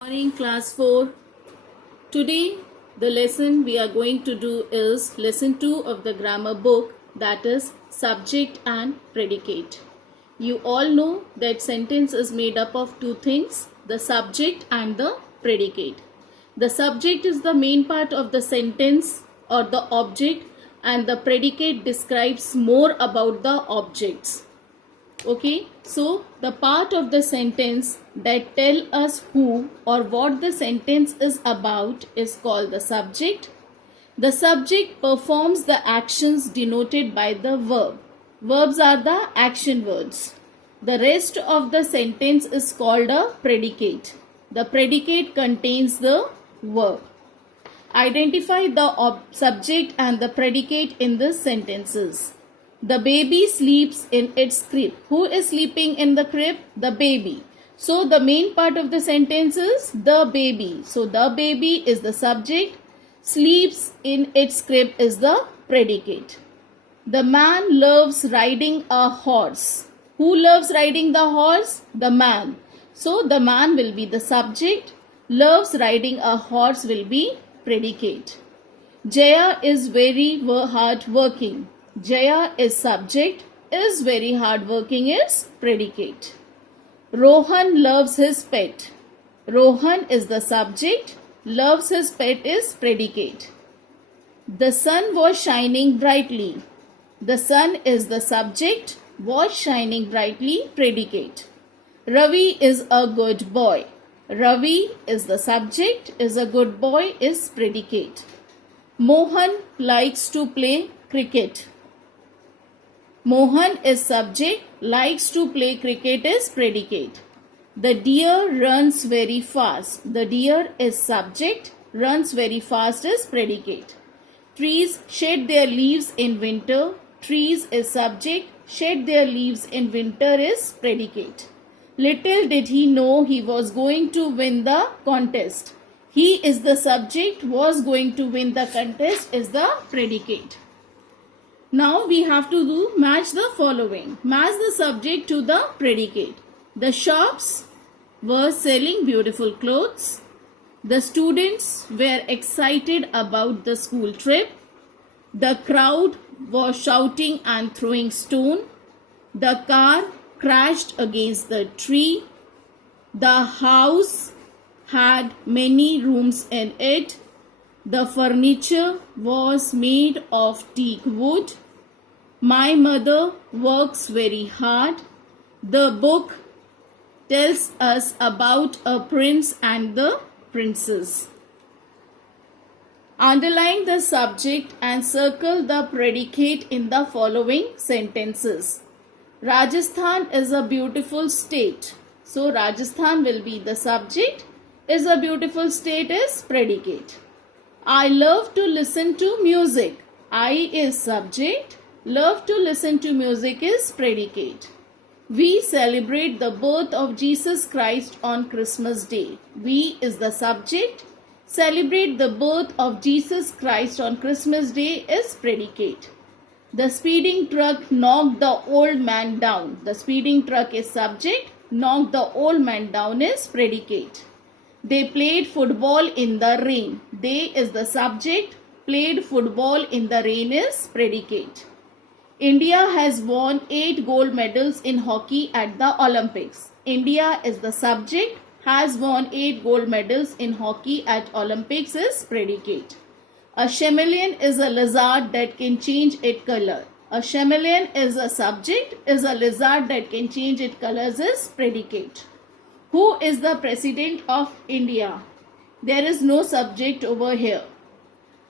Morning, class 4. Today, the lesson we are going to do is lesson 2 of the grammar book, that is subject and predicate. You all know that sentence is made up of two things, the subject and the predicate. The subject is the main part of the sentence or the object, and the predicate describes more about the objects. Okay, so the part of the sentence that tell us who or what the sentence is about is called the subject. The subject performs the actions denoted by the verb. Verbs are the action words. The rest of the sentence is called a predicate. The predicate contains the verb. Identify the subject and the predicate in the sentences. The baby sleeps in its crib. Who is sleeping in the crib? The baby. So the main part of the sentence is the baby. So the baby is the subject. Sleeps in its crib is the predicate. The man loves riding a horse. Who loves riding the horse? The man. So the man will be the subject. Loves riding a horse will be predicate. Jaya is very hard working. Jaya is subject, is very hardworking is predicate. Rohan loves his pet. Rohan is the subject, loves his pet is predicate. The sun was shining brightly. The sun is the subject, was shining brightly predicate. Ravi is a good boy. Ravi is the subject, is a good boy is predicate. Mohan likes to play cricket. Mohan is subject, likes to play cricket is predicate. The deer runs very fast. The deer is subject, runs very fast is predicate. Trees shed their leaves in winter. Trees is subject, shed their leaves in winter is predicate. Little did he know he was going to win the contest. He is the subject, was going to win the contest is the predicate. Now we have to match the following. Match the subject to the predicate. The shops were selling beautiful clothes. The students were excited about the school trip. The crowd was shouting and throwing stone. The car crashed against the tree. The house had many rooms in it. The furniture was made of teak wood. My mother works very hard. The book tells us about a prince and the princess. Underline the subject and circle the predicate in the following sentences. Rajasthan is a beautiful state. So Rajasthan will be the subject. Is a beautiful state is predicate. I love to listen to music. I is subject. Love to listen to music is predicate. We celebrate the birth of Jesus Christ on Christmas Day. We is the subject. Celebrate the birth of Jesus Christ on Christmas Day is predicate. The speeding truck knocked the old man down. The speeding truck is subject. Knocked the old man down is predicate. They played football in the rain. They is the subject. Played football in the rain is predicate. India has won 8 gold medals in hockey at the Olympics. India is the subject. Has won 8 gold medals in hockey at Olympics is predicate. A chameleon is a lizard that can change its color. A chameleon is a subject. Is a lizard that can change its colors is predicate. Who is the president of India? There is no subject over here.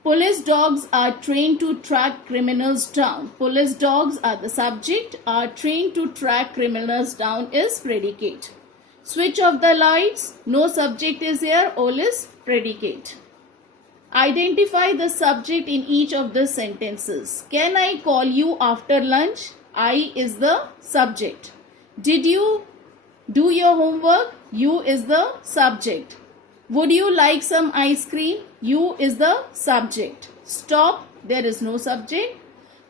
Police dogs are trained to track criminals down. Police dogs are the subject. Are trained to track criminals down is predicate. Switch off the lights. No subject is here. All is predicate. Identify the subject in each of the sentences. Can I call you after lunch? I is the subject. Did you do your homework? You is the subject. Would you like some ice cream? You is the subject. Stop. There is no subject.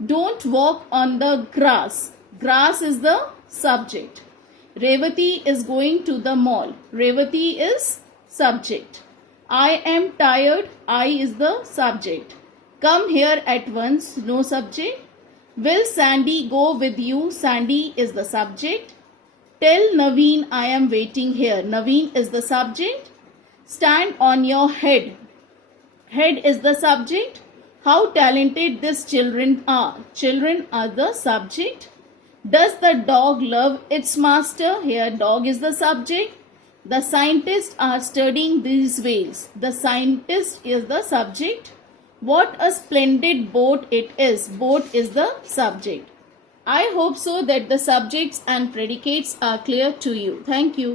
Don't walk on the grass. Grass is the subject. Revati is going to the mall. Revati is subject. I am tired. I is the subject. Come here at once. No subject. Will Sandy go with you? Sandy is the subject. Tell Naveen I am waiting here. Naveen is the subject. Stand on your head. Head is the subject. How talented these children are. Children are the subject. Does the dog love its master? Here dog is the subject. The scientists are studying these whales. The scientist is the subject. What a splendid boat it is. Boat is the subject. I hope so that the subjects and predicates are clear to you. Thank you.